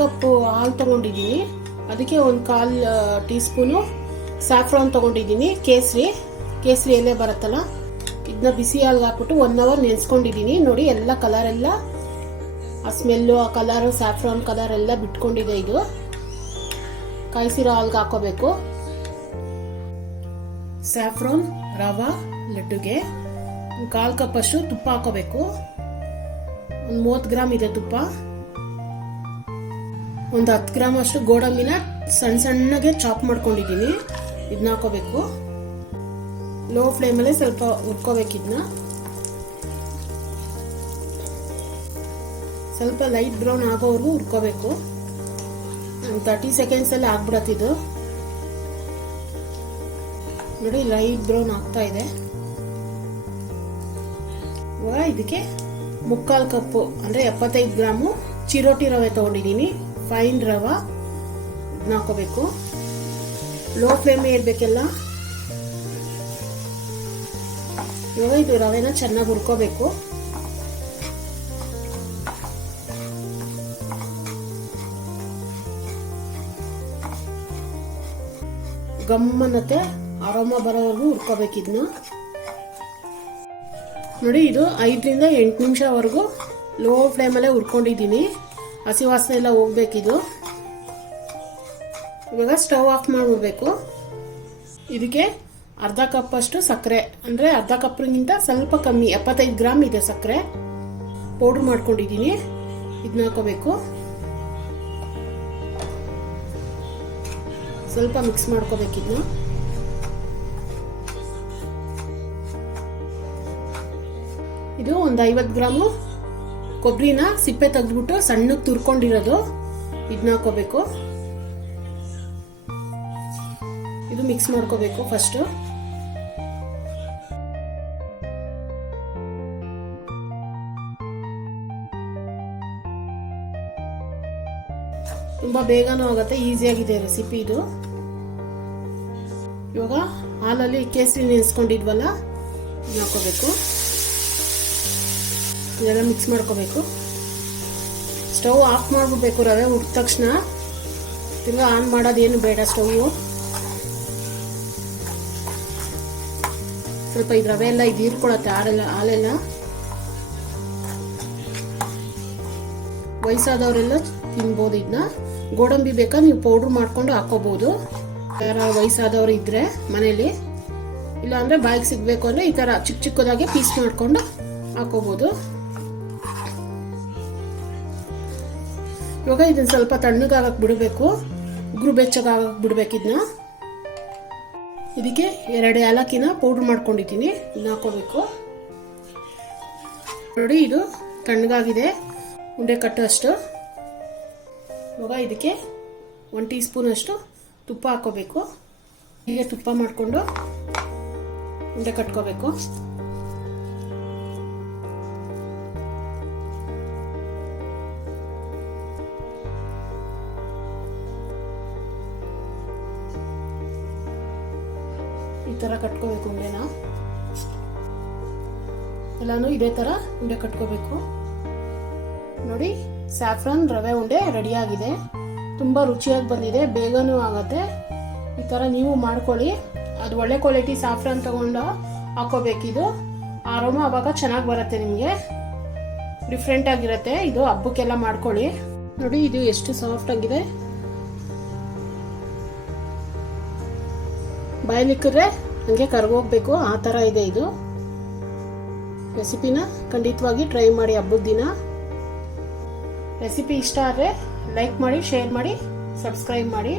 Cup ಹಾಲು ತೊಗೊಂಡಿದ್ದೀನಿ. ಅದಕ್ಕೆ ಒಂದು 1/4 ಟೀ ಸ್ಪೂನು ಸ್ಯಾಫ್ರಾನ್ ತೊಗೊಂಡಿದ್ದೀನಿ. ಕೇಸರಿ ಎಲೆ ಬರುತ್ತಲ್ಲ, ಇದನ್ನ ಬಿಸಿ ಹಾಲ್ಗೆ ಹಾಕ್ಬಿಟ್ಟು 1 ಅವರ್ ನೆನೆಸ್ಕೊಂಡಿದ್ದೀನಿ. ನೋಡಿ ಎಲ್ಲ ಕಲರ್ ಎಲ್ಲ ಆ ಸ್ಮೆಲ್ಲು, ಆ ಕಲರು, ಸ್ಯಾಫ್ರಾನ್ ಕಲರ್ ಎಲ್ಲ ಬಿಟ್ಕೊಂಡಿದೆ. ಇದು ಕಾಯಿಸಿರೋ ಹಾಲ್ಗೆ ಹಾಕೋಬೇಕು. ಸ್ಯಾಫ್ರಾನ್ ರವಾ ಲಡ್ಡುಗೆ 1/4 ಕಪ್ ಅಷ್ಟು ತುಪ್ಪ ಹಾಕೋಬೇಕು. ಒಂದು 30 ಗ್ರಾಮ್ ಇದೆ ತುಪ್ಪ. ಒಂದು 10 ಗ್ರಾಮ್ ಅಷ್ಟು ಗೋಡಂಬಿನ ಸಣ್ಣಗೆ ಚಾಪ್ ಮಾಡ್ಕೊಂಡಿದ್ದೀನಿ. ಇದನ್ನ ಹಾಕೋಬೇಕು. ಲೋ ಫ್ಲೇಮಲ್ಲೇ ಸ್ವಲ್ಪ ಹುರ್ಕೋಬೇಕು. ಇದನ್ನ ಸ್ವಲ್ಪ ಲೈಟ್ ಬ್ರೌನ್ ಆಗೋವರೆಗೂ ಹುರ್ಕೋಬೇಕು. 30 ಸೆಕೆಂಡ್ಸ್ ಅಲ್ಲಿ ಆಗ್ಬಿಡತ್ತಿದ್ದು. ನೋಡಿ ಲೈಟ್ ಬ್ರೌನ್ ಆಗ್ತಾ ಇದೆ. ಇವಾಗ ಇದಕ್ಕೆ 3/4 ಕಪ್ಪು ಅಂದ್ರೆ 75 ಗ್ರಾಮು ಚಿರೋಟಿ ರವೆ ತಗೊಂಡಿದ್ದೀನಿ. ಫೈನ್ ರವಾ ಇದನ್ನ ಹಾಕೋಬೇಕು. ಲೋ ಫ್ಲೇಮ್ ಇರಬೇಕೆಲ್ಲ. ಇವಾಗ ಇದು ರವೆನ ಚೆನ್ನಾಗಿ ಹುರ್ಕೋಬೇಕು. ಗಮ್ಮನತ್ತೆ ಅರೋಮಾ ಬರೋವರೆಗೂ ಹುರ್ಕೋಬೇಕು. ಇದನ್ನ ನೋಡಿ, ಇದು 5 ರಿಂದ 8 ನಿಮಿಷವರೆಗೂ ಲೋ ಫ್ಲೇಮಲ್ಲೇ ಹುರ್ಕೊಂಡಿದ್ದೀನಿ. ಹಸಿ ವಾಸನೆ ಎಲ್ಲ ಹೋಗ್ಬೇಕಿದು. ಇವಾಗ ಸ್ಟವ್ ಆಫ್ ಮಾಡಿಬಿಡ್ಬೇಕು. ಇದಕ್ಕೆ 1/2 ಕಪ್ ಅಷ್ಟು ಸಕ್ಕರೆ, ಅಂದರೆ 1/2 ಕಪ್ಗಿಂತ ಸ್ವಲ್ಪ ಕಮ್ಮಿ, 75 ಗ್ರಾಮ್ ಇದೆ ಸಕ್ಕರೆ ಪೌಡ್ರ್ ಮಾಡ್ಕೊಂಡಿದ್ದೀನಿ. ಇದನ್ನ ಹಾಕೋಬೇಕು. ಸ್ವಲ್ಪ ಮಿಕ್ಸ್ ಮಾಡ್ಕೋಬೇಕು. ಇದನ್ನ ಇದು ಒಂದು 50 ಗ್ರಾಮು ಕೊಬ್ಬರಿನ ಸಿಪ್ಪೆ ತೆಗೆದ್ಬಿಟ್ಟು ಸಣ್ಣಗೆ ತುರ್ಕೊಂಡಿರೋದು. ಇದನ್ನ ಹಾಕೋಬೇಕು. ಇದು ಮಿಕ್ಸ್ ಮಾಡ್ಕೋಬೇಕು ಫಸ್ಟ್. ತುಂಬಾ ಬೇಗನೂ ಆಗುತ್ತೆ, ಈಸಿಯಾಗಿದೆ ರೆಸಿಪಿ ಇದು. ಇವಾಗ ಹಾಲಲ್ಲಿ ಕೇಸರಿ ನೆನೆಸ್ಕೊಂಡಿದ್ವಲ್ಲ, ಇದನ್ನ ಹಾಕೋಬೇಕು. ಇದೆಲ್ಲ ಮಿಕ್ಸ್ ಮಾಡ್ಕೋಬೇಕು. ಸ್ಟವ್ ಆಫ್ ಮಾಡ್ಬಿಡ್ಬೇಕು. ರವೆ ಹುಟ್ಟಿದ ತಕ್ಷಣ ತಿರ್ಗಾ ಆನ್ ಮಾಡೋದೇನು ಬೇಡ. ಸ್ಟವ್ ಸ್ವಲ್ಪ ಇದು ರವೆ ಎಲ್ಲ ಇದು ಹೀರ್ಕೊಳತ್ತೆ, ಹಾಲೆಲ್ಲ. ವಯಸ್ಸಾದವರೆಲ್ಲ ತಿನ್ಬೋದು ಇದನ್ನ. ಗೋಡಂಬಿ ಬೇಕಾ ನೀವು ಪೌಡ್ರ್ ಮಾಡ್ಕೊಂಡು ಹಾಕೋಬಹುದು, ಯಾರ ವಯಸ್ಸಾದವ್ರು ಇದ್ರೆ ಮನೇಲಿ. ಇಲ್ಲ ಅಂದ್ರೆ ಬಾಯಿಗೆ ಸಿಗ್ಬೇಕು ಅಂದ್ರೆ ಈ ತರ ಚಿಕ್ಕದಾಗಿ ಪೀಸ್ ಮಾಡ್ಕೊಂಡು ಹಾಕೋಬಹುದು. ಇವಾಗ ಇದನ್ನ ಸ್ವಲ್ಪ ತಣ್ಣಗಾಗಕ್ ಬಿಡಬೇಕು, ಉಗುರು ಬೆಚ್ಚಗಾಗಕ್ ಬಿಡ್ಬೇಕು. ಇದನ್ನ ಇದಕ್ಕೆ 2 ಏಲಕ್ಕಿನ ಪೌಡ್ರ್ ಮಾಡ್ಕೊಂಡಿದ್ದೀನಿ. ಇದನ್ನ ಹಾಕೋಬೇಕು. ನೋಡಿ, ಇದು ತಣ್ಣಗಾಗಿದೆ, ಉಂಡೆ ಕಟ್ಟು ಅಷ್ಟು. ಇವಾಗ ಇದಕ್ಕೆ 1 ಟೀ ಸ್ಪೂನ್ ಅಷ್ಟು ತುಪ್ಪ ಹಾಕೋಬೇಕು. ಹೀಗೆ ತುಪ್ಪ ಮಾಡಿಕೊಂಡು ಉಂಡೆ ಕಟ್ಕೋಬೇಕು. ಈ ತರ ಕಟ್ಕೋಬೇಕು ಉಂಡೆನ. ಎಲ್ಲಾನು ಇದೇ ತರ ಉಂಡೆ ಕಟ್ಕೋಬೇಕು. ನೋಡಿ, ಸ್ಯಾಫ್ರಾನ್ ರವೆ ಉಂಡೆ ರೆಡಿ ಆಗಿದೆ. ತುಂಬಾ ರುಚಿಯಾಗಿ ಬಂದಿದೆ, ಬೇಗನೂ ಆಗುತ್ತೆ. ಈ ತರ ನೀವು ಮಾಡ್ಕೊಳ್ಳಿ. ಅದು ಒಳ್ಳೆ ಕ್ವಾಲಿಟಿ ಸ್ಯಾಫ್ರಾನ್ ತಗೊಂಡು ಹಾಕೋಬೇಕಿದು. ಅರೋಮಾ ಆವಾಗ ಚೆನ್ನಾಗಿ ಬರುತ್ತೆ, ನಿಮಗೆ ಡಿಫ್ರೆಂಟ್ ಆಗಿರುತ್ತೆ. ಇದು ಹಬ್ಬಕ್ಕೆಲ್ಲ ಮಾಡ್ಕೊಳ್ಳಿ. ನೋಡಿ, ಇದು ಎಷ್ಟು ಸಾಫ್ಟ್ ಆಗಿದೆ. ಬಾಯ್ಲಿಕ್ಕಿದ್ರೆ ಹಂಗೆ ಕರ್ಗೋಗ್ಬೇಕು, ಆ ಥರ ಇದೆ ಇದು. ರೆಸಿಪಿನ ಖಂಡಿತವಾಗಿ ಟ್ರೈ ಮಾಡಿ ಹಬ್ಬದ ದಿನ. ರೆಸಿಪಿ ಇಷ್ಟ ಆದರೆ ಲೈಕ್ ಮಾಡಿ, ಶೇರ್ ಮಾಡಿ, ಸಬ್ಸ್ಕ್ರೈಬ್ ಮಾಡಿ.